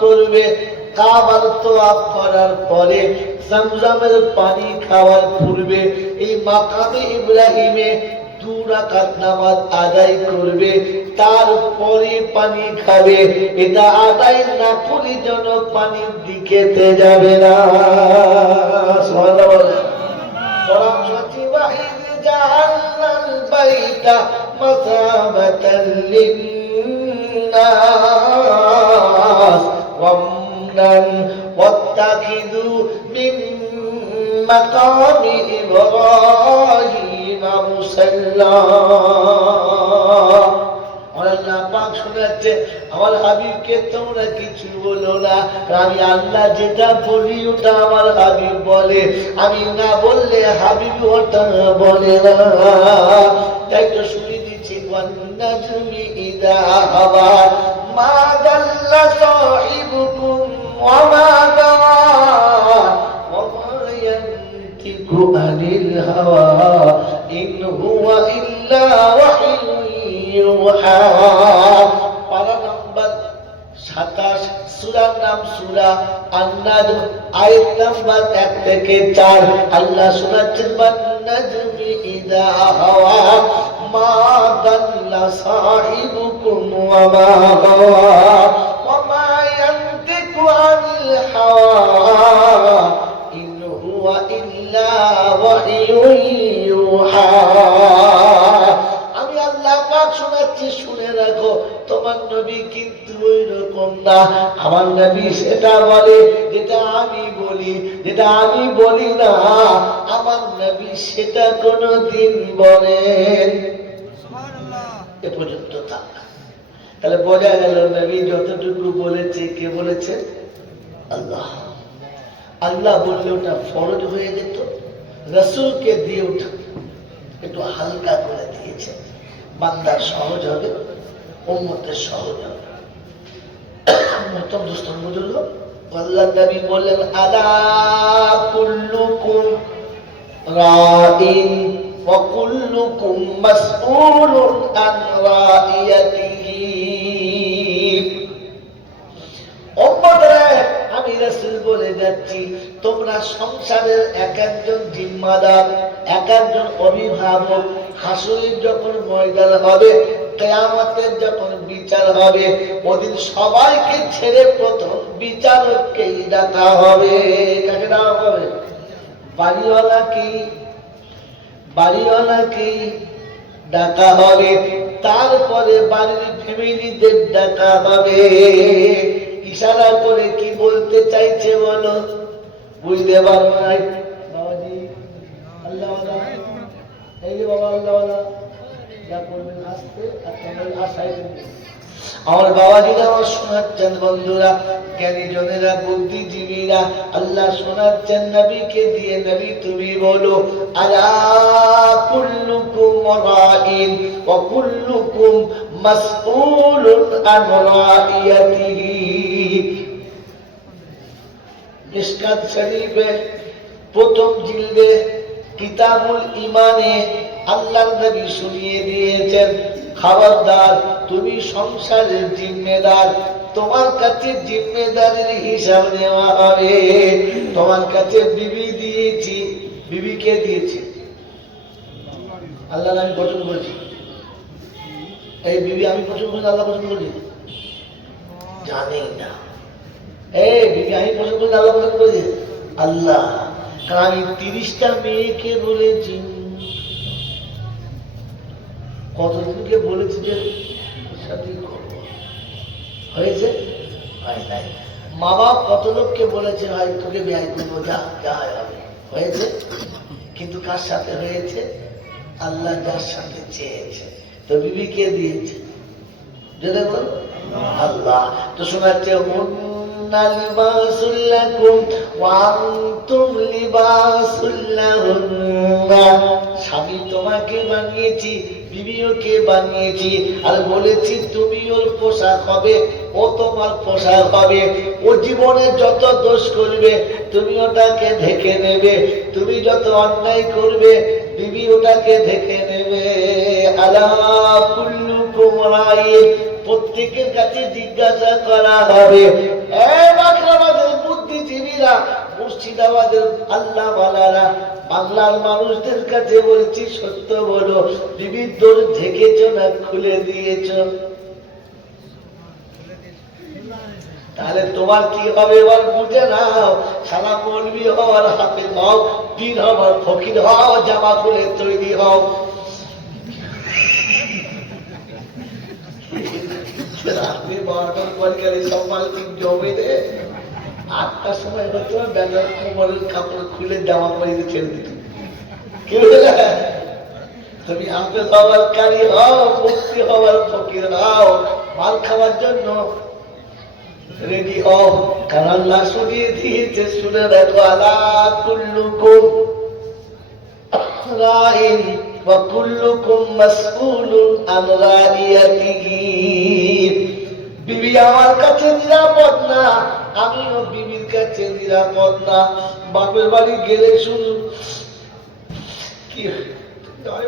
করবে, কাবার তওয়াফ করার পরে জমজমের পানি খাওয়ার পূর্বে এই মাকামে ইব্রাহিমে 2 রাকাত নামাজ আদায় করবে, তারপরে পানি খাবে। এটা আদায় না করে যেন পানির দিকেতে যাবে না। সুবহানাল্লাহ বলেন। কোরআন সচিবাহিদ জাআলনাল বাইতা মাসাবাতাল লিন্নাস ওয়ামনান ওয়াত্তাখিযু মিন মাকামি ইব্রাহিম মুসাল্লা। আল্লাহ পাক শোনাচ্ছে, আমার হাবিবকে তোমরা কিছু বলো না, আমি আল্লাহ যেটা বলি ওটা আমার হাবিব বলে, আমি না বললে হাবিব ওটা বলে না। তাই তো শুনে দিচ্ছি, ওয়ান্নাজমি ইযা হাওয়া মা দাল্লা সাহিবুকুম ওয়া মা গাওয়া ওয়া মা ইয়ানতিকু আনিল হাওয়া ইন হুয়া ইল্লা ওয়াহয়ুন ইউহা। পারা নাম্বার 27, সূরার নাম সূরা আন-নাজম, আয়াত নাম্বার 1 থেকে 4। আল্লাহ শোনাচ্ছেন, ওয়ান-নাজমি ইযা হাওয়া মা দাল্লা সাহিবুকুম ওয়া মা গাওয়া ওয়া মা ইয়ানতিকু আনিল হাওয়া ইন হুয়া ইল্লা ওয়াহয়ুন ইউহা। আমি আল্লাহ পাক শোনাচ্ছি, শুনে রাখো, তোমার নবী কিন্তু ওই রকম না। আমার নবী সেটা বলে যেটা আমি বলি, যেটা আমি বলি না আমার নবী সেটা কোনদিন বলেন। এ পর্যন্ত থাক। তাহলে বোঝা গেল নবী যতটুকু বলেছে, কে বলেছে? আল্লাহ। আল্লাহ বললে ওটা ফরজ হয়ে যেত, রাসূলকে দিয়ে ওঠা একটু হালকা করে দিয়েছে, বান্দার সহজ হবে, উম্মতের সহজ হবে। আল্লাহ নবী বললেন, আলা কুল্লুকুম রাইন ওয়া কুল্লুকুম মাসউলুন আন রাইয়াতিহি। উম্মতরা, আমি রাসূল বলে যাচ্ছি, তোমরা সংসারের এক একজন জিম্মাদার, এক একজন অভিভাবক। হাসরের যখন ময়দান হবে, কিয়ামতের যখন বিচার হবে, ওদিন সবাইকে ছেড়ে প্রথম বিচারককেই ডাকা হবে। কাকে ডাকা হবে? বাড়িওয়ালাকেই ডাকা হবে, তারপরে বাড়ির ফ্যামিলিদের ডাকা হবে। ইশারা করে কি বলতে চাইছে বলো? বুঝতে পারো নাই? বাবাজি আল্লাহওয়ালা, এই যে বাবা আল্লাহওয়ালা, যা করবেন আসতে আর তোমার আশায় আমার বাবাজিরা, আমার শোনাচ্ছেন বন্ধুরা, জ্ঞানী জনেরা, বুদ্ধিজীবীরা, আল্লাহ শোনাচ্ছেন নবীকে দিয়ে, নবী তুমি বলো, আলা কুল্লুকুম রাইন ওয়া কুল্লুকুম মাসউলুন আন রাইয়াতিহি। মিশকাত শরীফে প্রথম জিলদে কিতাবুল ঈমানে আল্লাহর নবী শুনিয়ে দিয়েছেন, খবরদার তুমি সংসারের জিম্মেদার, তোমার কাছে জিম্মেদারির হিসাব নেওয়া হবে। তোমার কাছে বিবি দিয়েছি, বিবিকে দিয়েছি আল্লাহ, আমি পছন্দ করেছি, এই বিবি আমি পছন্দ করি, আল্লাহ পছন্দ করি জানি না। এই বিবি আমি পছন্দ করি, আল্লাহ পছন্দ করি আল্লাহ। কারণ আমি 30টা মেয়েকে বলেছি, কতদিনকে বলেছি যে সাথেই করবো, হয়েছে? হয় নাই। মা বাপ কত লোককে বলেছে, ভাই তোকে বিয়ে করবো, যা যা হবে, হয়েছে? কিন্তু কার সাথে হয়েছে? আল্লাহ যার সাথে চেয়েছে। তো বিবি কে দিয়েছে? যদি বল আল্লাহ। তো শোনাচ্ছে, লিবাসুল লাকুম ওয়া আনতুম লিবাসুল লাহুন্না। স্বামী তোমাকে বানিয়েছি, বিবিওকে বানিয়েছি, আর বলেছি তুমি ওর পোশাক হবে, ও তোমার পোশাক হবে। ও জীবনে যত দোষ করবে তুমি ওটাকে ঢেকে নেবে, তুমি যত অন্যায় করবে বিবি ওটাকে ঢেকে নেবে। আলা কুল্লুকুম রাইন, প্রত্যেকের কাছে জিজ্ঞাসা করা হবে, মুর্শিদাবাদের আল্লাহ ওয়ালারা বাংলার মানুষদের কাছে বলছি সত্য বলো, বিবির দোষ ঢেকেছ না খুলে দিয়েছ? তাহলে তোমার কি হবে এবার বুঝে নাও। সারা মৌলবি হওয়ার হাফেজ হও, পীর হওয়ার ফকির হও, জামা খুলে তৈরি হও। আপনি 12টার পরকারি সকাল জমে দে 8টার সময় হতো ব্যাটার কোমরের কাপড় খুলে জামা পরিয়ে ছেড়ে দিত। কি বলে তুমি হাফেজ হওয়ার কারি হও, মুক্তি হওয়ার ফকির হও, মাল খাওয়ার জন্য রেডি হও। কারণ আল্লাহ শুনিয়ে দিয়েছে, শুনে রাখো, আলা কুল্লুকুম রাইন ওয়া কুল্লুকুম মাসউলুন আন রাইয়াতিহি। বিবি আমার কাছে নিরাপদ না, আমিও বিবির কাছে নিরাপদ না। বাপের বাড়ি গেলে শুধু কি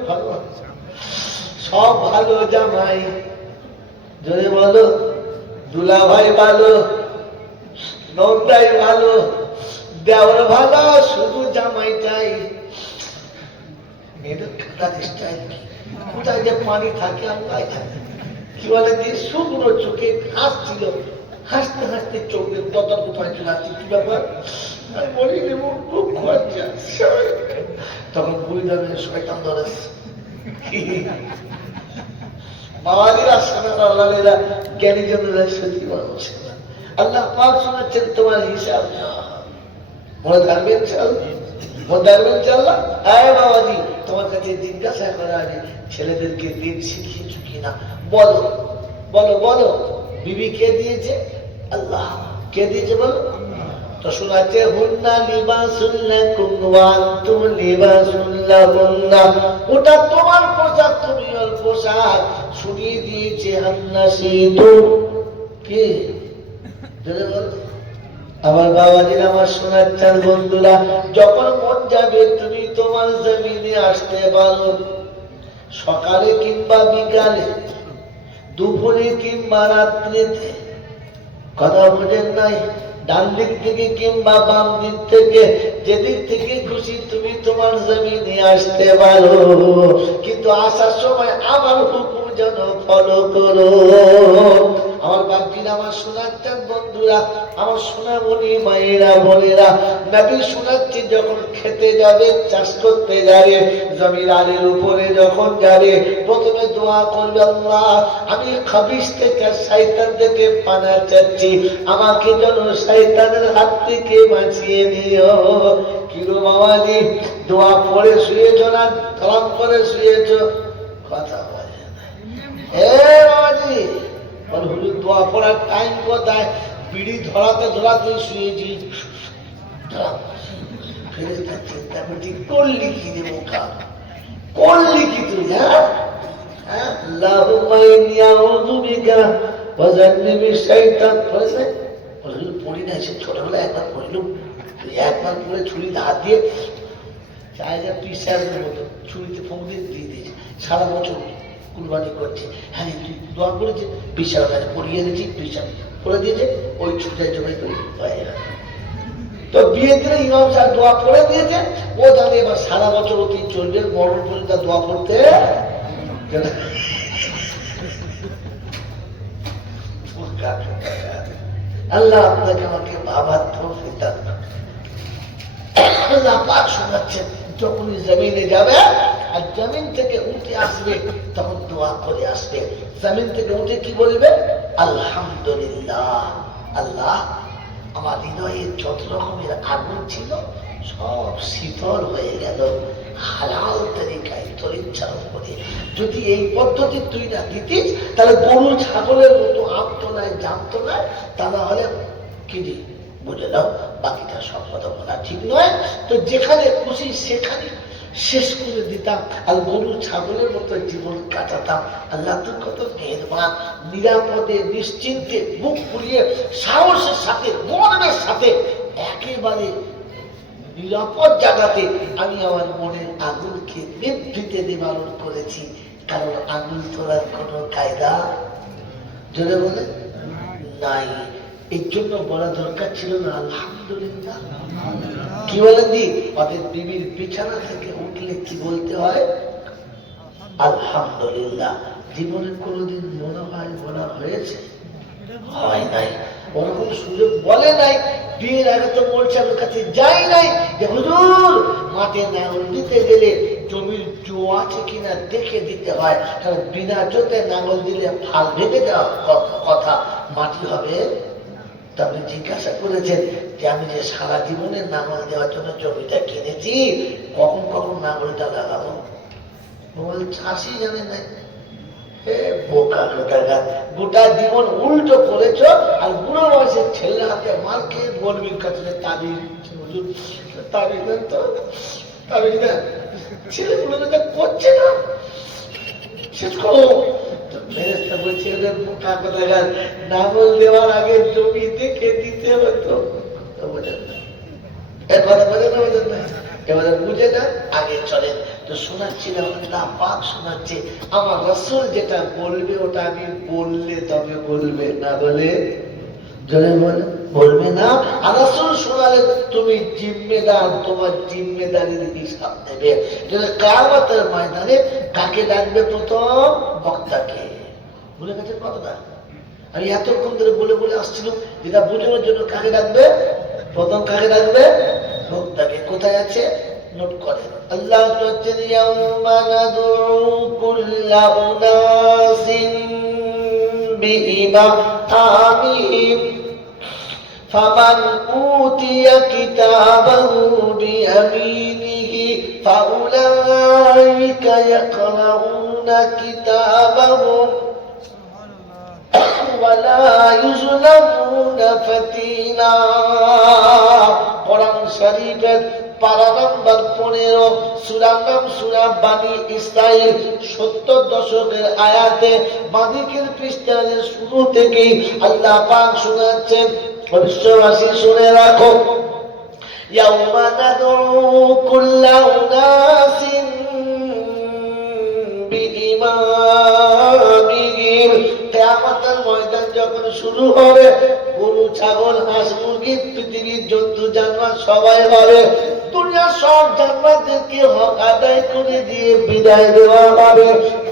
ভালো, সব ভালো জামাই, জোরে বলো, দুলা ভাই ভালো, নন্দাই ভালো, দেওয়ার ভালো, শুধু জামাই চাই। মেয়েদের স্টাইল কোথায় যে পানি থাকে আল্লাহ জানে। কি বলে যে শুকনো চোখে হাসছিল, হাসতে হাসতে চোখের ততর কোথায় চলে আসছে। কি ব্যাপার? আমি বলি খুব খরচা। তখন বলি যাবে শয়তান ধরেছে। বাবাজিরা সোনার আল্লাহরা জ্ঞানী জনেরা সত্যি মানুষ। আল্লাহ পাক শোনাচ্ছেন তোমার হিসাব না, মনে থাকবেন চল, মনে থাকবেন চাল্লাহ। হ্যাঁ বাবাজি, তোমার কাছে জিজ্ঞাসা করা আছে ছেলেদেরকে দিন শিখিয়েছো কিনা? বলো বলো বলো। বিবি কে দিয়েছে? আল্লাহ। কে দিয়েছে বলো? তো শোনাচ্ছে, হুন্না লিবাসুল লাকুম ওয়া আনতুম লিবাসুল লাহুন্না। ওটা তোমার পোশাক, তুমি ওর পোশাক। শুনিয়ে দিয়েছে আন্নাসিদু। কি আমার বাবাজির, আমার সোনার চাঁদ বন্ধুরা, যখন মন যাবে তুমি তোমার জমিনে আসতে পারো, সকালে কিংবা বিকালে, দুপুরে কিংবা রাত্রিতে। কথা বোঝেন নাই? ডান দিক থেকে কিংবা বাম দিক থেকে, যেদিক থেকে খুশি তুমি তোমার জমিনে আসতে পারো, কিন্তু আসার সময় আমার হুকুম যেন ফলো করো। আমার বাপজিরা, আমার সোনার চাঁদ বন্ধুরা, আমার সোনামণি মায়েরা বোনেরা, নবী শোনাচ্ছে যখন খেতে যাবে, চাষ করতে যাবে, জমির আলের উপরে যখন যাবে, প্রথমে দোয়া করবে, আল্লাহ আমি খাবিশ থেকে শয়তান থেকে পানা চাচ্ছি, আমাকে যেন শয়তানের হাত থেকে বাঁচিয়ে নিও। কিরো বাবাজি, দোয়া পড়ে শুয়েছ না তলাম করে শুয়েছ? কথা বলে হে বাবাজি, হুজুর দোয়া পড়ার টাইম কোথায়? বিড়ি ধরাতে ধরাতে শুয়েছি। চিন্তা করছি করলি কি রে বোকা, করলি কি তুই? হ্যাঁ, আল্লাহুম্মা ইন্নী আউযু বিকা ওয়া জান্নিবিশ শাইতান। পড়ি না, সে ছোটবেলায় একবার পড়িল, একবার পড়ে ছুরিতে হাত দিয়ে চায় যা পিসারের মতো ছুরিতে ফোঁক দিয়ে দিয়ে দিয়েছে। সারা বছর কুরবানি করছে। হ্যাঁ, তুই দোয়া করেছে, পিসার কাছে পড়িয়ে দিয়েছি, পিসার করে দিয়েছে, ওই ছুটায় জমাই করে হয়ে গেল। তো বিয়ে দিলে ইমাম সাহেব দোয়া করে দিয়েছে, ও জানে এবার সারা বছর অতি চলবে, মরণ পর্যন্ত দোয়া করতে। আল্লাহ আপনাকে আমাকে বাবার তৌফিক দান করুন। আল্লাহ পাক শোনাচ্ছেন, যখনই জমিনে যাবে আর জমিন থেকে উঠে আসবে, তখন দোয়া করে আসবে। জমিন থেকে উঠে কি বলবে? আলহামদুলিল্লাহ, আল্লাহ আমার হৃদয়ে যত রকমের আগুন ছিল সব শীতল হয়ে গেল হালাল তরিকায় তোর ইচ্ছার উপরে। যদি এই পদ্ধতি তুই না দিতিস, তাহলে গরু ছাগলের মতো আঁকতো নাই, জানতো না, তা না হলে কি দি বুঝে দাও, বাকিটা সব কথা বলা ঠিক নয়। তো যেখানে খুশি সেখানে শেষ করে দিতাম, আর গরু ছাগলের মতো জীবন কাটাতাম। আল্লাহ তোর কত মেহেরবান, নিরাপদে নিশ্চিন্তে মুখ ফুলিয়ে সাহসের সাথে মনের সাথে একেবারে নিরাপদ জায়গাতে আমি আমার মনের আগুনকে নিভৃতে নিবারণ করেছি। কারণ আগুন তোলার কোন কায়দা জোরে বলে নাই। এই জন্য বলা দরকার ছিল না আলহামদুলিল্লাহ। কি বলেন জি? ওদের বিবির বিছানা থেকে উঠলে কি বলতে হয়? আলহামদুলিল্লাহ। জীবনে কোনোদিন মনে হয় বলা হয়েছে? হয় নাই। ওরকম সুযোগ বলে নাই। বিয়ের আগে তো মোলচামের কাছে যাই নাই যে হুজুর মাঠে নাঙল দিতে গেলে জমির জো আছে কিনা দেখে দিতে হয়, কারণ বিনা জোতে নাঙল দিলে ফাল ভেঙে দেওয়া কথা, মাটি হবে। আপনি জিজ্ঞাসা করেছেন যে আমি যে সারা জীবনে নাঙল দেওয়ার জন্য জমিটা কিনেছি, কখন কখন নাঙলটা লাগাবো? চাষি জানে না। বোকা কোথাকার, গোটা জীবন উল্টো করেছ আর বুড়ো বয়সের ছেলে হাতে মার খেয়ে বলবির কাছে তাবিজ দেন তো, তাবিজ দেন। ছেলেগুলো তো করছে না, শেষ করো। ফেরেশতা বলছে ওদের বোকা কোথাকার, নাঙল দেওয়ার আগে জমি দেখে দিতে হতো। বোঝেন না, কথা বোঝেন না, বোঝেন না। এবারে বুঝে না, আগে চলেন। তো শোনাচ্ছিলাম আল্লাহ পাক শোনাচ্ছে, আমার রাসূল যেটা বলবে ওটা আমি বললে তবে বলবে, না বলে বলবে না। আর রাসূল শোনালে তুমি জিম্মেদার, তোমার জিম্মেদারির হিসাব দেবে। কিয়ামতের ময়দানে কাকে ডাকবে? প্রথম বক্তাকে। ভুলে গেছেন কথাটা? আমি এতক্ষণ ধরে বলে বলে আসছিলাম, যেটা বোঝানোর জন্য কাকে ডাকবে? প্রথম কাকে ডাকবে? বক্তাকে। কোথায় আছে? নোট করেন। আল্লাহ বলেন ইয়াউমা নাদউ কুল্লা উনাসিন বিইমামিহিম ফামান উতিয়া কিতাবাহু বিয়ামিনিহি ফাউলাইকা ইয়াকরাউনা কিতাবাহুম ওয়ালা ইউজলামুনা ফাতিলা। কোরআন শরীফের পারা নাম্বার 15, সূরার নাম সূরা বানী ইসরাঈল, 70 দশকের আয়াতে বাদিকের পৃষ্ঠার শুরু থেকেই আল্লাহ পাক শোনাচ্ছেন। বিশ্ববাসী শুনে রাখো, ইয়াউমা নাদউ কুল্লা উনাসিন বিইমামিহিম। কিয়ামতের ময়দান যখন শুরু হবে, গরু ছাগল হাঁস মুরগি পৃথিবীর জন্তু জানোয়ার সবাই হবে। দুনিয়ার সব জানোয়ারদেরকে হক আদায় করে দিয়ে বিদায় দেওয়া হবে।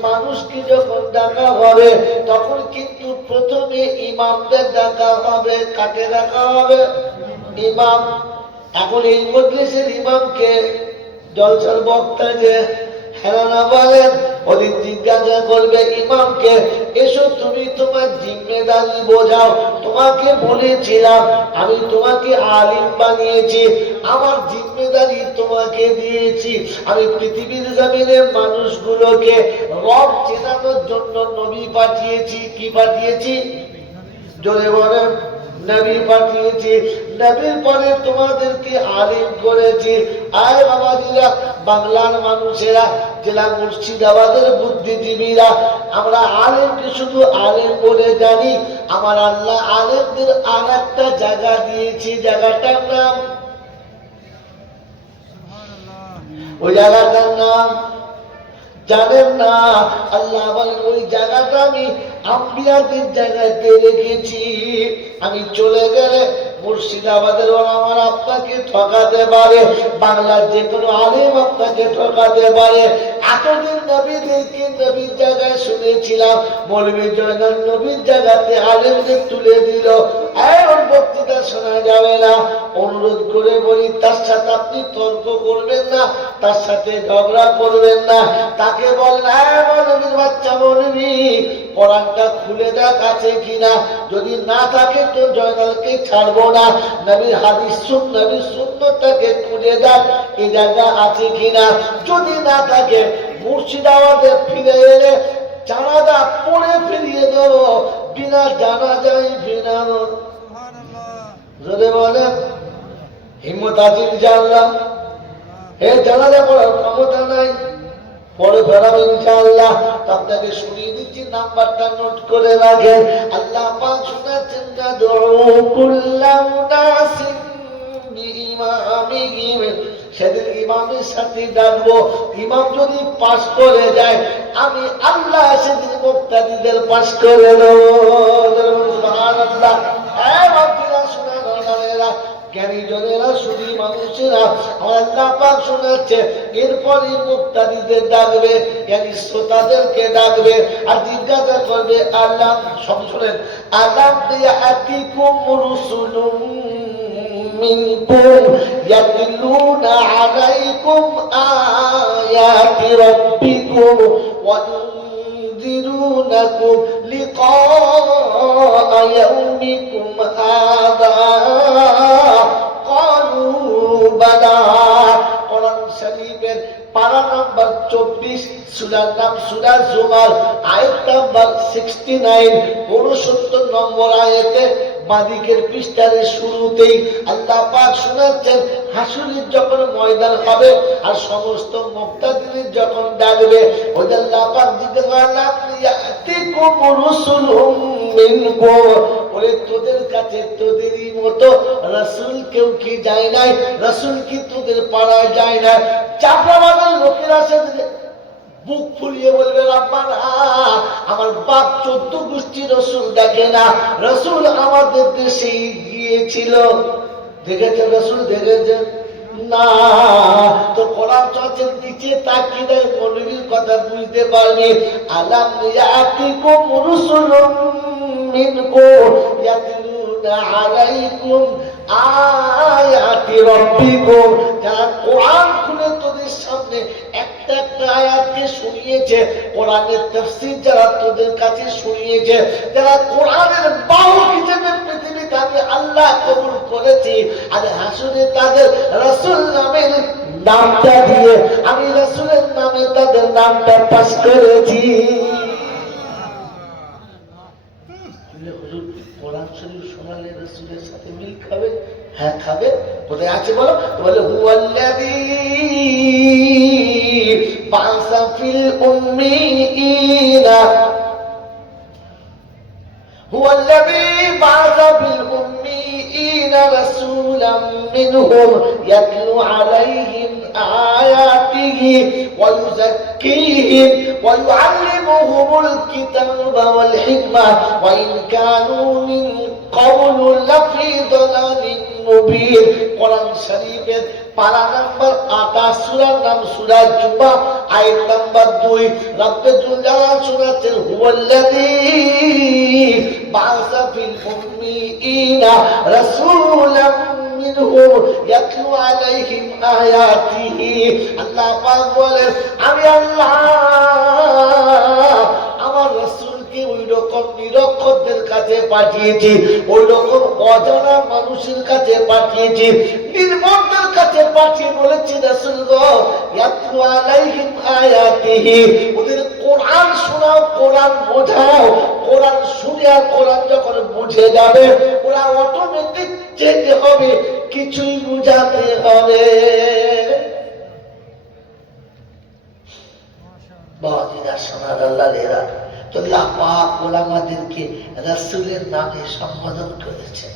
মানুষকে যখন ডাকা হবে তখন কিন্তু প্রথমে ইমামদের ডাকা হবে। কাকে ডাকা হবে? ইমাম। এখন এই মজলিসের ইমামকে জলসার বক্তা যে হেরানা বলেন, ওদিন জিজ্ঞাসা করবে ইমামকে, এসো তুমি তোমার জিম্মেদারি বোঝাও। তোমাকে বলেছিলাম আমি তোমাকে আলিম বানিয়েছি, আমার জিম্মেদারি তোমাকে দিয়েছি। আমি পৃথিবীর জমিনের মানুষগুলোকে রব চেনানোর জন্য নবী পাঠিয়েছি। কি পাঠিয়েছি? জোরে বলেন, নবী পাঠিয়েছি। নবীর পরে তোমাদেরকে আলিম করেছি। আয় বাবাজিরা, বাংলার মানুষেরা, জেলা মুর্শিদাবাদের বুদ্ধিজীবীরা, আমরা আলেমকে শুধু আলেম বলে জানি। আমার আল্লাহ আলেমদের আর একটা জায়গা দিয়েছি, জায়গাটার নাম, ওই জায়গাটার নাম জানেন না? আল্লাহ বলেন ওই জায়গাটা আমি আম্বিয়াদের জায়গাতে রেখেছি। আমি চলে গেলে মুর্শিদাবাদের আমার আপনাকে ঠকাতে পারে, বাংলার যে কোনো আলেম আপনাকে ঠকাতে পারে। এতদিন নবীদেরকে নবীর জায়গায় শুনেছিলাম, মৌলভী জয়নাল নবীর জায়গাতে আলেমদের তুলে দিল। ওর বক্তৃতা শোনা যাবে না। অনুরোধ করে বলি, তার সাথে আপনি তর্ক করবেন না, তার সাথে ঝগড়া করবেন না। তাকে বলেন, মৌলভীর বাচ্চা মৌলভী, কোরআনটা খুলে দেখ আছে কিনা। যদি না থাকে তো জয়নালকে ছাড়বো না। নবীর হাদিস নবীর সুন্নতটাকে খুলে দেখ, এই জায়গা আছে কিনা। যদি না থাকে মুর্শিদাবাদে ফিরে এলে জানাজা পড়ে ফিরিয়ে দেবো, বিনা জানাজাই ফিরাবো। যদি বলেন হিম্মত আছে ইনশাআল্লাহ। জানাজা পড়ার ক্ষমতা নাই, পরে ফেরাবো ইনশাআল্লাহ। আপনাকে শুনিয়ে দিচ্ছি, নাম্বারটা নোট করে রাখেন। আল্লাহ পাক শোনাচ্ছেন, সেদিন ইমামের সাথে ডাকবো। ইমাম যদি পাস করে যায়, আমি আল্লাহ সেদিন মুক্তাদিদের পাস করে দেবো। সুবহানাল্লাহ। জ্ঞানী জনেরা শুধু মানুষেরা আমার আল্লাহ পাক শোনাচ্ছে এরপরই মুক্তাদিদের ডাকবে জ্ঞানী শ্রোতাদেরকে ডাকবে আর জিজ্ঞাসা করবে আল্লাহ সব শোনেন আলাম ইয়াতিকুম রুসুলুম মিনকুম ইয়াতলুনা আলাইকুম আয়াতি রাব্বিকুম ওয়া ينذرونكم لقاء يومكم هذا قالوا بلى কোরআন শরীফের পারা নাম্বার 24 সূরার নাম সূরা জুমার আয়াত নাম্বার 69 69 নম্বর আয়াতে বাদিকের পৃষ্ঠার শুরুতেই আল্লাহ পাক শোনাচ্ছেন হাসুরের যখন ময়দান হবে আর সমস্ত মুক্তাদির যখন ডাকবে ওই আল্লাহ পাক জিজ্ঞাসা করবেন ইয়াতিকুম রুসুলুম মিনকুম ওরে তোদের কাছে তোদেরই মতো রাসূল কেউ কি যায় নাই রাসূল কি তোদের পাড়ায় যায় না চাপড়াবাদের লোকেরা সেদিকে বুক ফুলিয়ে বলবে রাব্বানা আমার বাপ 14 গোষ্ঠী রাসূল দেখে না রাসূল আমাদের দেশে গিয়েছিল দেখেছেন রাসূল দেখেছেন না তো কোরআন চলছে নিচে তাকিয়ে দেয় মৌলবীর কথা বুঝতে পারবি আলাম ইয়াতিকুম রুসুলুম মিনকুম ইয়াতলুনা আলাইকুম আয়াতি রাব্বিকুম যারা কোরআন খুলে তোদের সামনে একটা একটা আয়াতকে শুনিয়েছে কোরআনের তাফসীর যারা তোদের কাছে শুনিয়েছে যারা কোরআনের বাহু হিসেবে পৃথিবীতে আমি আল্লাহ কবুল করেছি আর হাসরে তাদের রাসূল নামের নামটা দিয়ে আমি রাসূলের নামে তাদের নামটা পাস করেছি হুজুর কোরআন শরীফ শোনালে রাসূলের সাথে মিল খাবে হ্যাঁ খাবে কোথায় আছে বলো বলে হুয়াল্লাযী বা'সা ফিল উম্মিয়িনা হুয়াল্লাযী বা'সা ফিল উম্মিয়িনা রাসূলাম মিনহুম ইয়াতলু আলাইহিম আয়াতিহি ওয়া ইউযাক্কিহিম ওয়া ইউআল্লিমুহুমুল কিতাবা ওয়াল হিকমা ওয়া ইন কানু মিন ক্বাবলু লাফি দালালিন মুবিন কোরআন শরীফের পারা নাম্বার 28 সূরার নাম সূরা জুমা আয়াত নাম্বার 2 রব্বুল জালাল শোনাচ্ছেন হুয়াল্লাযী বা'সা ফিল উম্মিয়িনা রাসূলাম মিনহুম ইয়াতলু আলাইহিম আয়াতিহি আল্লাহ পাক বলেন আমি আল্লাহ আমার রাসূলকে ওই রকম নিরক্ষরদের কাছে পাঠিয়েছি ওই রকম অজানা মানুষের কাছে পাঠিয়েছি নির্মমদের কাছে পাঠিয়ে বলেছি রাসূল গো ইয়াতলু আলাইহিম আয়াতিহি ওদের কোরআন শোনাও কোরআন বোঝাও কোরআন শুনে আর কোরআন যখন বুঝে যাবে ওরা অটোমেটিক চেঞ্জ হবে কিছুই বুঝাতে হবে বাজিরা সোনার আল্লাহরা তো আল্লাহ পাক ওলামাদেরকে রাসূলের নামে সম্বোধন করেছে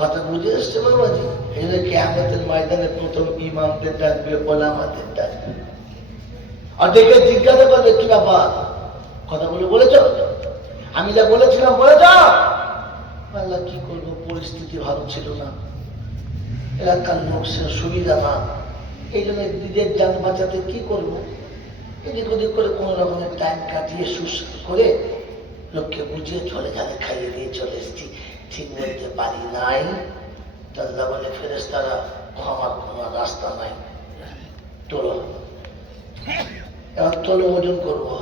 কথা বুঝে আসছে বাবাজি এই যে কিয়ামতের ময়দানে প্রথম ইমামদের ডাকবে ওলামাদের ডাকবে আর দেখে জিজ্ঞাসা করবে কি ব্যাপার কথাগুলো বলেছো আমি যা বলেছিলাম বলেছ আল্লাহ কি করবো পরিস্থিতি ভালো ছিল না এলাকার লোক সুবিধা না এই জন্য নিজের যান বাঁচাতে কি করবো এদিক ওদিক করে কোন রকমের টাইম কাটিয়ে সুস্থ করে লোককে বুঝিয়ে চলে যাবে খাইয়ে দিয়ে চলে এসেছি ঠিক বলতে পারি নাই আল্লাহ বলে ফেরেশতারা আমার কোনো রাস্তা নাই তোলো এবার তোলো ওজন করবো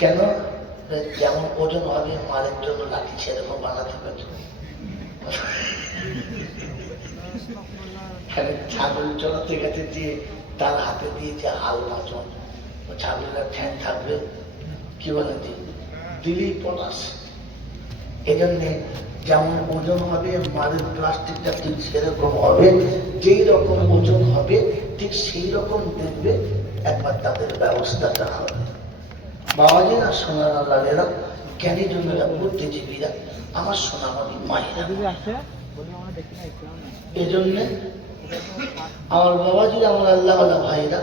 কেন যেমন ওজন হবে মারের জন্য লাঠি সেরকম বানাতে পারছো ছাগল চলাতে গেছে যে তার হাতে দিয়েছে হাল মাজন ও ছাগলের ঠ্যাং থাকবে কি বলে দিলেই পলাশ এই জন্যে যেমন ওজন হবে মালের প্লাস্টিকটা ঠিক সেরকম হবে যেই রকম ওজন হবে ঠিক সেই রকম দেখবে একবার তাদের ব্যবস্থাটা হবে বাবাজি না সোনার আল্লাহেরা জ্ঞানী জনেরা বুদ্ধিজীবীরা আমার সোনামণি মায়েরা এই জন্যে আমার বাবাজি আমার আল্লাহ ভাইরা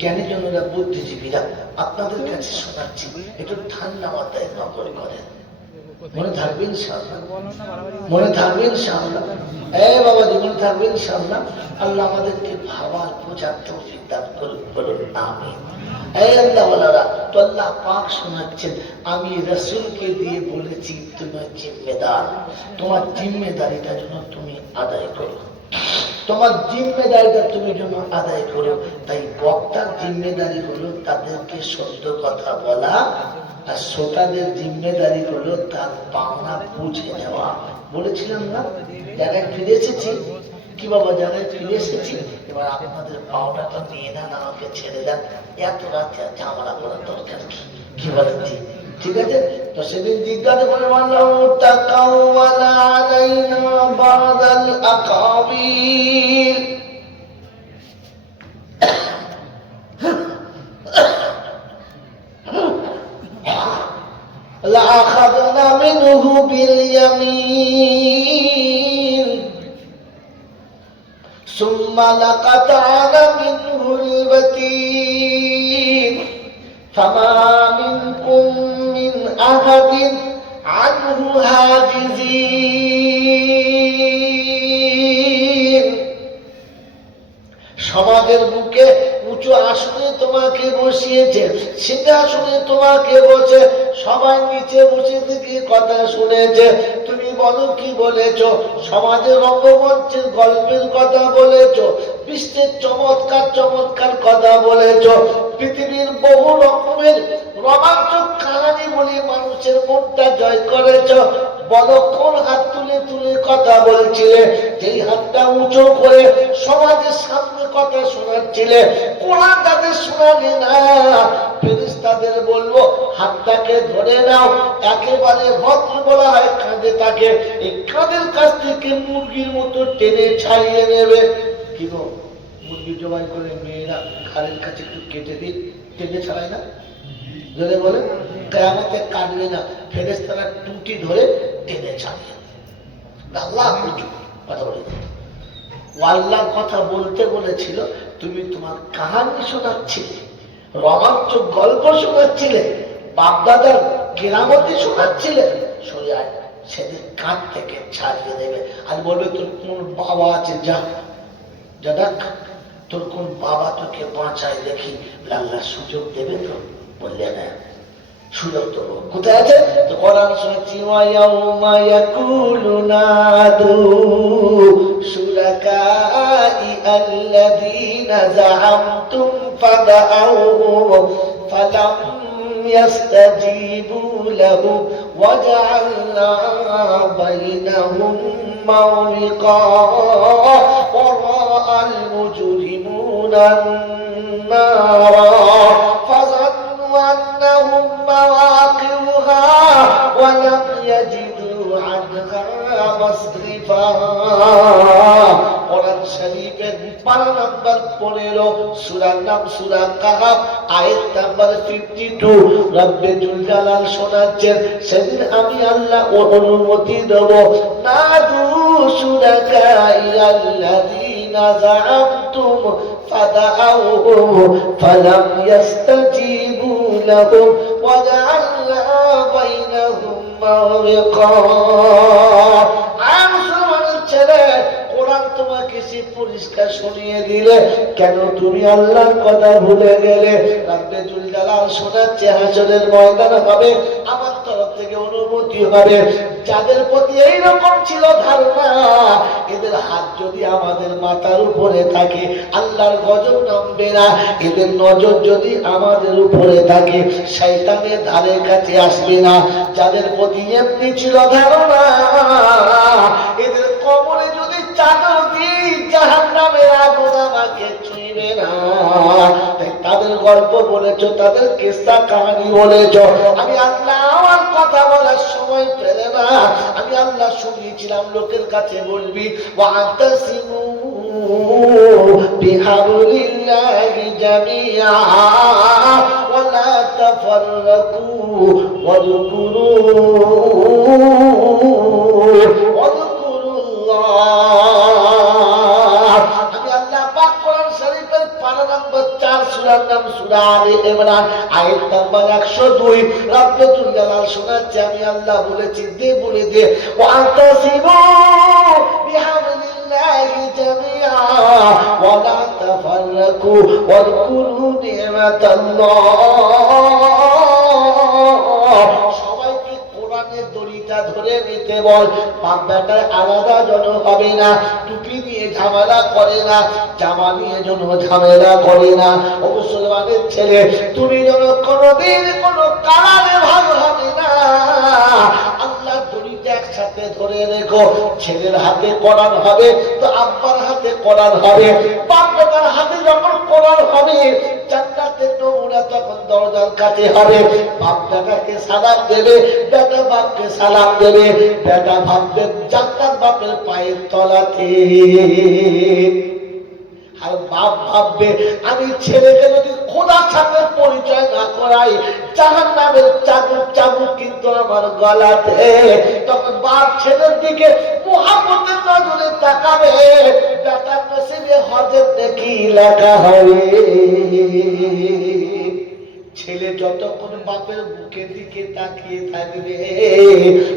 জ্ঞানী জনেরা বুদ্ধিজীবীরা আপনাদের কাছে শোনাচ্ছি একটু ঠান্ডা মাথায় নকল করেন মনে থাকবে ইনশাআল্লাহ, মনে থাকবে ইনশাআল্লাহ। এই বাবাজি মনে থাকবে ইনশাআল্লাহ। আল্লাহ আমাদেরকে ভাবার বোঝার তৌফিক দান করুন, বলুন আমিন। এই আল্লাহওয়ালারা তো আল্লাহ পাক শোনাচ্ছেন, আমি রাসূলকে দিয়ে বলেছি তোমার জিম্মেদার, তোমার জিম্মেদারিটা যেন তুমি আদায় করো, তোমার জিম্মেদারিটা তুমি যেন আদায় করো। তাই বক্তার জিম্মেদারি হলো তাদেরকে সত্য কথা বলা, আর শ্রোতাদের জিম্মেদারি হলো তার পাওনা বুঝে নেওয়া। বলেছিলাম না জায়গায় ফিরে এসেছি, কি বাবা জায়গায় ফিরে এসেছি, এবার আপনাদের পাওনাটা নিয়ে নেন, আমাকে ছেড়ে দেন, এত রাতে ঝামেলা করার দরকার কি, কি বলেন? ঠিক আছে। তো সেদিন জিজ্ঞাসা করে বললাম তাকাওয়ালা আলাইনা বাদাল আকাবির, لأخذنا منه باليمين ثم لقطعنا منه الوتين فما منكم من أحد عنه حاجزين। সমাজের বুকে উঁচু আসনে তোমাকে বসিয়েছে, সিংহাসনে তোমাকে বসে সবাই নিচে বসে থেকে কথা শুনেছে, তুমি বলো কি বলেছ? সমাজের রঙ্গমঞ্চের গল্পের কথা বলেছ, বিশ্বের চমৎকার চমৎকার কথা বলেছ, পৃথিবীর বহু রকমের রোমাঞ্চক কাহিনী বলে মানুষের মনটা জয় করেছ। বলো কোন হাত তুলে তুলে কথা বলছিলে? যেই হাতটা উঁচু করে সমাজের সামনে কথা শোনাচ্ছিলে, কোরআন তাদের শোনালে না, ফেরেশতাদের বলবো হাতটাকে ধরে নাও, একেবারে ভদ্র বলা হয় কাঁধে তাকে, এই কাঁধের কাছ থেকে মুরগির মতো টেনে ছাড়িয়ে নেবে। কি গো, মুরগি জবাই করে মেয়েরা ঘাড়ের কাছে একটু কেটে দিয়ে টেনে ছাড়ায় না? যদি বলে কিয়ামতে কাটবে না, ফেরেশতারা টুটি ধরে টেনে ছাড়িয়ে। আল্লাহ কথা বলে, আল্লাহর কথা বলতে বলেছিল, তুমি তোমার কাহানি শোনাচ্ছিলে, রোমাঞ্চক গল্প শোনাচ্ছিলে, বাপদাদার কেরামতি শোনাচ্ছিলে, সরিয়ায় সেদিন কাঁধ থেকে ছাড়িয়ে দেবে। আর বলবে তোর কোন বাবা আছে, যা যা দেখ তোর কোন বাবা তোকে বাঁচায় দেখি। আল্লাহ সুযোগ দেবে তো? বললে না, সুযোগ তো কোথায় আছে? তো কোরআন শুনেছি, ওয়ায়াউমা ইয়াকুলু নাদু শুরাকাই আল্লাযীনা যাআমতুম ফাদাউহুম ফালাম ইয়াস্তাজীবু লাহু ওয়াজআলনা বাইনাহুম মাওরিকা ওয়ারাআল মুজরিমুনা النَّارَ فظنوا أنهم مواقعها ولم يجدوا عنها مصرفا। কোরআন শরীফের পারা নাম্বার 15, সূরার নাম সূরা কাহাফ, আয়াত নাম্বার 52। রব্বে জুল জালাল শোনাচ্ছেন, সেদিন আমি আল্লাহ অনুমতি দেব, নাদু শুরাকাই আল্লাযীনা যাআমতুম ফাদাউহুম ফালাম ইয়াস্তাজীবু লাহুম ওয়াজআলনা বাইনাহুম মাওরিকা। মুসলমানের ছেলে, কোরআন তোমাকে সে পরিষ্কার শুনিয়ে দিলে, কেন তুমি আল্লাহর কথা ভুলে গেলে? রব্বে জুল জালাল শোনাচ্ছে, হাসরের ময়দান হবে, আমার তরফ থেকে অনুমতি হবে। যাদের প্রতি এইরকম ছিল ধারণা, এদের হাত যদি আমাদের মাথার উপরে থাকে আল্লাহর গজব নামবে না, এদের নজর যদি আমাদের উপরে থাকে শয়তানের ধারে কাছে আসবে না। যাদের প্রতি এমনি ছিল ধারণা, এদের কবরে যদি চাদর দিই জাহান্নামের আগুন আমাকে ছুঁইবে না। তাই তাদের গল্প বলেছ, তাদের কিস্সা কাহিনী বলেছ। আমি আল্লাহ আমার কথা বলার সময় পেলে না, আমি আল্লাহ শুনিয়েছিলাম, লোকের কাছে বলবি ওয়াতাসিমু বিহাবলিল্লাহি জামিআ ওয়া লা তাফাররাকু ওয়াযকুরুল্লাহ। আমি আল্লাহ পাক কোরআন শরীফের পারা নাম্বার 4, সূরার নাম সূরা আলে ইমরান আয়াত নাম্বার 102 রব্বুল জালাল শোনাচ্ছে আমি আল্লাহ বলেছি দে বলে দে ওয়া আনতাসিবু বিহাবলিল্লাহি জামিআ ওয়া লা তাফাররাকু ওয়াযকুরু নি'মাতাল্লাহ। সবাইকে কোরআনের দড়িটা ধরে নিতে বল। বাপ বেটার আলাদা যেন হবে না, টুপি নিয়ে ঝামেলা করে না, জামা নিয়ে যেন ঝামেলা করে না। ও মুসলমানের ছেলে, তুমি যেন কোনোদিন কোনো কালারে ভালো হবে না। আল্লাহ দড়িটা একসাথে ধরে রেখো। ছেলের হাতে কোরআন হবে তো আব্বার হাতে কোরআন হবে। বাপ বেটার হাতে যখন কোরআন হবে জান্নাতের নমুনা তখন দরজার কাছে হবে। বাপ বেটাকে সালাম দেবে, বেটা বাপকে সালাম দেবে। বেটা ভাববে জান্নাত বাপের পায়ের তলাতে, আর বাপ ভাববে আমি ছেলেকে যদি খোদার সাথে পরিচয় না করাই জাহান্নামের চাবুক চাবুক কিন্তু আমার গলাতে। তখন বাপ ছেলের দিকে মুহাব্বতের নজরে তাকাবে। বেটার নসিবে হজের দেখি লেখা হবে। ছেলে যতক্ষণ বাপের বুকের দিকে তাকিয়ে থাকবে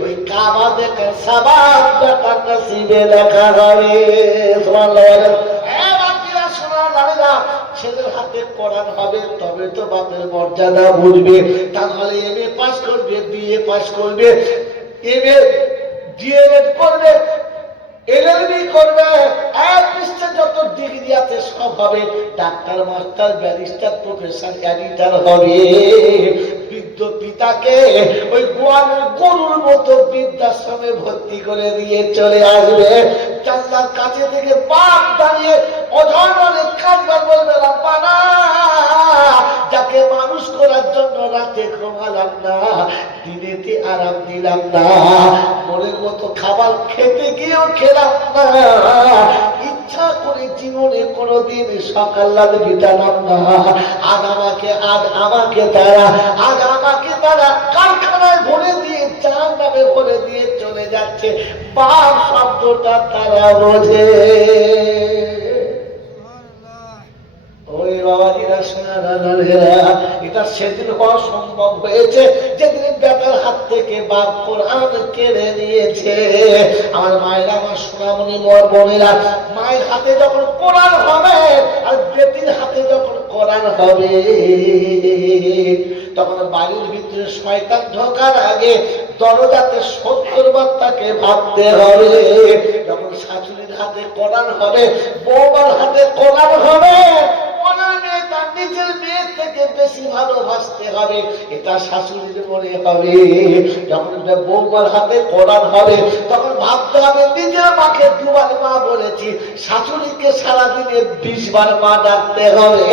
ওই কাবা দেখার সওয়াব বেটার নসিবে লেখা হবে। সুবহানাল্লাহ। ছেলের হাতে কোরআন হবে তবে তো বাপের মর্যাদা বুঝবে। তাহলে এমএ পাস করবে, বিএ পাস করবে, এমএ ডিএলএড করবে, এলএলবি করবে, এক পৃষ্ঠে যত ডিগ্রি আছে সব হবে। Doctor, master, barrister, professor, editor হবে। বৃদ্ধ পিতাকে ওই গোয়ালের গরুর মতো বৃদ্ধাশ্রমে ভর্তি করে দিয়ে চলে আসবে। জানলার কাছে থেকে বাপ দাঁড়িয়ে অধর্মে কাঁদবার বলবে রাব্বানা, যাকে মানুষ করার জন্য রাতে ঘুমালাম না, দিনেতে আরাম দিলাম না, মনের মতো খাবার খেতে গিয়েও খেলাম না, ইচ্ছা করে জীবনে কোনোদিন সকাল বিটালাম না, আজ আমাকে তারা কারখানায় ভরে দিয়ে জাহান্নামে ভরে দিয়ে চলে যাচ্ছে। বাপ শব্দটা তারা বোঝে। ওই বাবাজিরা সোনারা, এটা সেদিন হওয়া সম্ভব হয়েছে যেদিন বেটার হাত থেকে বাপ কোরআন কেড়ে নিয়েছে। আমার মায়েরা, আমার সোনামণি মোর বোনেরা, মায়ের হাতে যখন কোরআন হবে আর বেটির হাতে যখন কোরআন হবে তখন বাড়ির ভিতরে শয়তান ঢোকার আগে দরজাতে 70 বার তাকে ভাবতে হবে। যখন শাশুড়ির হাতে কোরআন হবে, বৌমার হাতে কোরআন হবে, তার নিজের মেয়ের থেকে বেশি ভালোবাসতে হবে, এটা শাশুড়ির মনে হবে। যখন বৌমার হাতে কোরআন হবে তখন ভাবতে হবে নিজের মাকে 2 বার মা বলেছি, শাশুড়িকে সারাদিনে 20 বার মা ডাকতে হবে।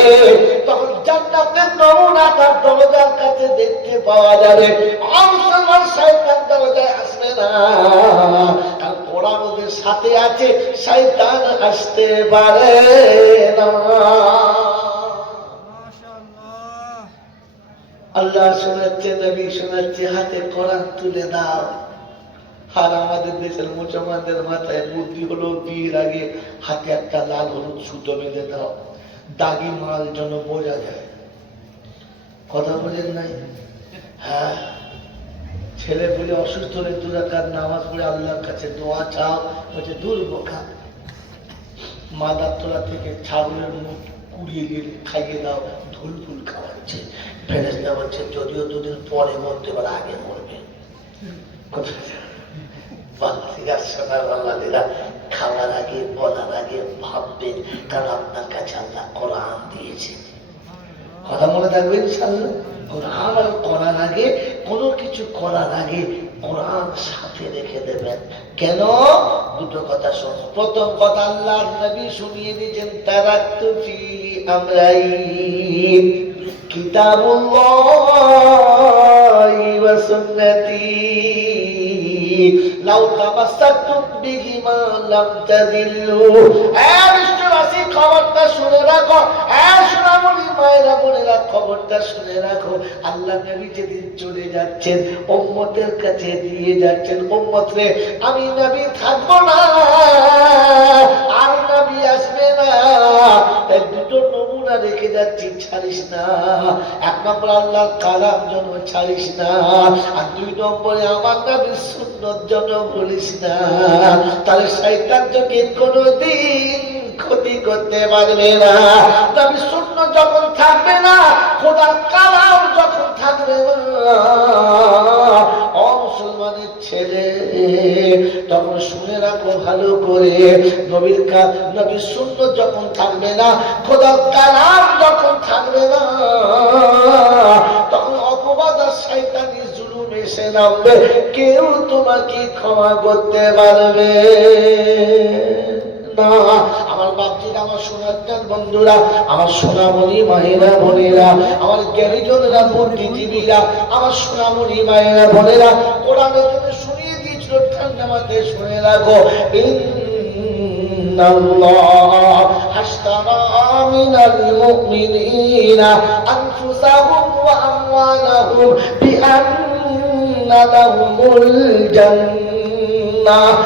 তখন জান্নাতের নমুনা তার দরজার কাছে দেখতে পাওয়া যাবে। মুসলমান শয়তান দরজায় আসবে না, কারণ কোরআন ওদের সাথে আছে, শয়তান আসতে পারে না। আল্লাহ শোনাচ্ছে, নবী শোনাচ্ছে, হাতে কোরআন তুলে দাও। আর আমাদের দেশের মুসলমানদের মাথায় বুদ্ধি হলো বিয়ের আগে হাতে একটা লাল হলুদ সুতো বেঁধে দাও, দাগি মাল যেন বোঝা যায়। কথা বোঝেন নাই? হ্যাঁ, ছেলে বলে অসুস্থ হলে 2 রাকাত নামাজ পড়ে আল্লাহর কাছে দোয়া চাও, বলছে দূর বোকা। মাদার তোলা থেকে ছাগলের মুখ কুড়িয়ে দিয়ে খাইয়ে দাও, ধুল ফুল খাওয়াচ্ছে। ফেরেশতা বলছে যদিও 2 দিন পরে মরতে পারে, আগে মরবে। খাওয়ার আগে বলার আগে ভাববেন, কারণ আপনার কাছে আল্লাহ কোরআন দিয়েছে। কথা মনে থাকবে ইনশাআল্লাহ। কোরআন আর করার আগে, কোনো কিছু করার আগে কোরআন সাথে রেখে দেবেন। কেন? 2টো কথা শোনো। প্রথম কথা, আল্লাহর নবী শুনিয়ে দিয়েছেন তারাক্তু ফি আমরাইন কিতাবুল্লাহি ওয়া সুন্নতি লাউ তামাসসাকতুম বিহিমা লাম তাযিল্লু। বিশ্ববাসী খবরটা শুনে রাখো, সোনামণি মায়েরা বোনেরা খবরটা শুনে রাখো। আল্লাহ নবী যেদিন চলে যাচ্ছেন উম্মতের কাছে দিয়ে যাচ্ছেন, উম্মত রে আমি নবী থাকবো না, আর নবী আসবে না। তাই 2টো নমুনা নমুনা রেখে যাচ্ছি, ছাড়িস না। 1 নম্বর আল্লাহর কালাম যেন ছাড়িস না, আর 2 নম্বরে আমার নবীর সুন্নাত যেন ভুলিস না। তাহলে শয়তান তোকে কোনোদিন ক্ষতি করতে পারবে না। নবীর সুন্নাত যখন থাকবে না, খোদার কালাম যখন থাকবে না, ও মুসলমানের ছেলে, তখন শুনে রাখো ভালো করে, নবীর সুন্নাত যখন থাকবে না, খোদার কালাম যখন থাকবে না, তখন অপবাদ আর শয়তানি জুলুম এসে নামবে, কেউ তোমাকে ক্ষমা করতে পারবে না। আমার বাপজিরা, আমার সোনার বন্ধুরা, আমার সোনামণি মায়েরা বোনেরা, আমার জ্ঞানীজনেরা, বুদ্ধিজীবীরা, আমার সোনামণি মায়েরা বোনেরা, কোরআনের জন্য শুনিয়ে দিয়েছিল, ঠান্ডা মাথায় শুনে রাখো, ইন্নাল্লাহ হাশতারা মিনাল মুমিনিনা আনফুসাহুম ওয়া আমওয়ালাহুম বিআন্না লাহুমুল জান্নাহ।